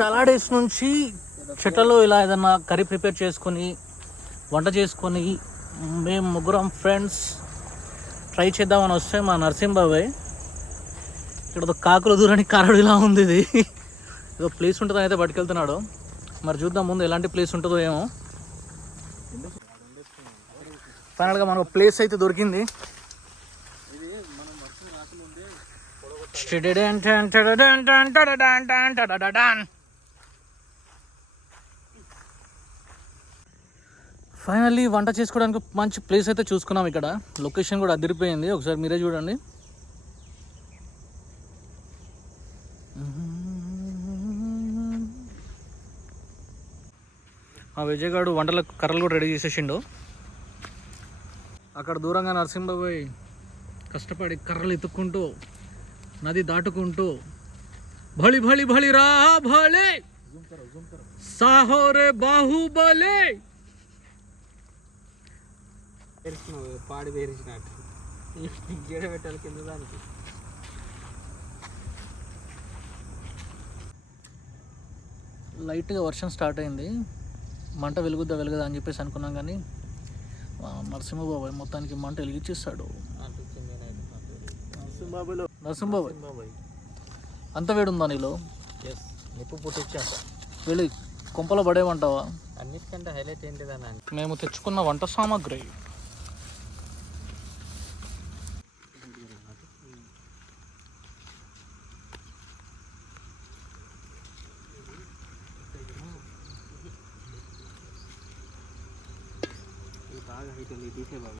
చాలా డేస్ నుంచి చెట్లలో ఇలా ఏదన్నా కర్రీ ప్రిపేర్ చేసుకొని వంట చేసుకొని మేము ముగ్గురం ఫ్రెండ్స్ ట్రై చేద్దామని వస్తే మా నరసింహబాబాయ్ ఇక్కడ కాకుల దూరానికి కారడు ఇలా ఉంది. ఇది ఏదో ప్లేస్ ఉంటుందని అయితే పట్టుకెళ్తున్నాడు. మరి చూద్దాం ముందు ఎలాంటి ప్లేస్ ఉంటుందో ఏమో. ఫైనల్గా మనకు ప్లేస్ అయితే దొరికింది. ఫైనల్లీ వంట చేసుకోవడానికి మంచి ప్లేస్ అయితే చూసుకున్నాం. ఇక్కడ లొకేషన్ కూడా అదిరిపోయింది, ఒకసారి మీరే చూడండి. ఆ విజయ్ గారు వంటల కర్రలు కూడా రెడీ చేసేసిండు. అక్కడ దూరంగా నరసింహబాబాయ్ కష్టపడి కర్రలు ఎత్తుక్కుంటూ నది దాటుకుంటూ భళి భళి భళి రా భళి సాహోరే బాహుబలి పాడి పేరించినట్టు గేడ పెట్టాలి కింద దానికి. లైట్గా వర్షం స్టార్ట్ అయింది. మంట వెలుగుద్దా వెలుగుదా అని చెప్పేసి అనుకున్నాం, కానీ నరసింహబాబాయ్ మొత్తానికి మంట వెలిగించేస్తాడు. నరసింహబాబాయ్ అంత వేడి ఉందా నీలో? నిప్పు పుట్టించా వెళ్ళి కొంపలో పడేమంటావా? అన్నిటికంటే హైలైట్ ఏంటిదని మేము తెచ్చుకున్న వంట సామాగ్రి బాగా హైట్ ఉంది, తీసే బాబు.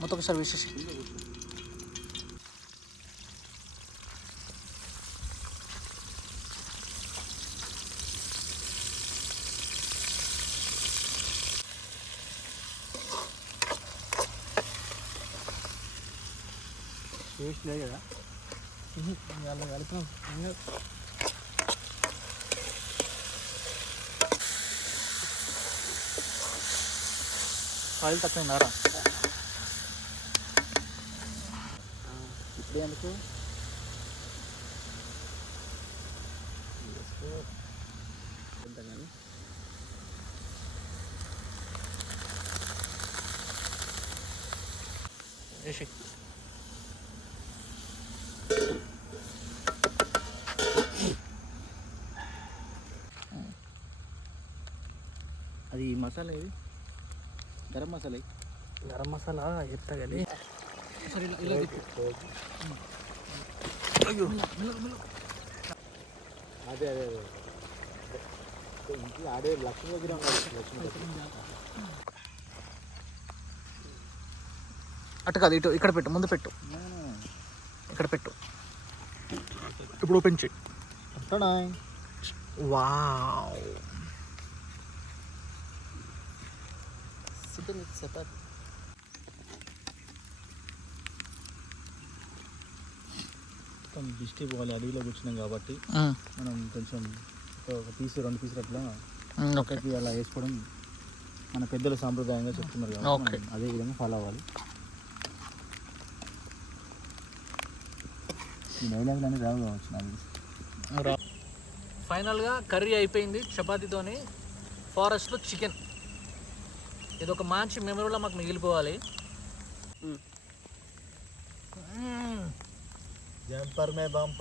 మొత్తం ఒకసారి వేసేసి టేస్ట్ లేదు కదా అలా కలిపినాం. ఆయిల్ తక్కువైందారా? ఇప్పుడు ఎందుకు కానీ వేసి అది మసాలా, ఇది గరం మసాలా. గరం మసాలా ఎత్తగలి సరే ఇలా అయ్యో అదే అదే అదే ఇంట్లో ఆడే లక్ష్మీ దగ్గర అటు కాదు, ఇటు ఇక్కడ పెట్టు, ముందు పెట్టు, ఇక్కడ పెట్టు. ఇప్పుడు ఓపెన్ చేయి. వావ్, చపాతి మొత్తం దిష్టి పోవాలి. అడవిలో కూర్చున్నాం కాబట్టి మనం కొంచెం ఒక పీసు 2 పీసులు అట్లా ఒకటి అలా వేసుకోవడం మన పెద్దల సాంప్రదాయంగా చెప్తున్నారు కాబట్టి అదే విధంగా ఫాలో అవ్వాలి. ఈ డైలాగులు అనేది రావు కావచ్చు నాకు. ఫైనల్గా కర్రీ అయిపోయింది చపాతీతోని. ఫారెస్ట్లో చికెన్, ఇది ఒక మంచి మెమరీలో మాకు మిగిలిపోవాలి. జంపర్ మే బంపర్.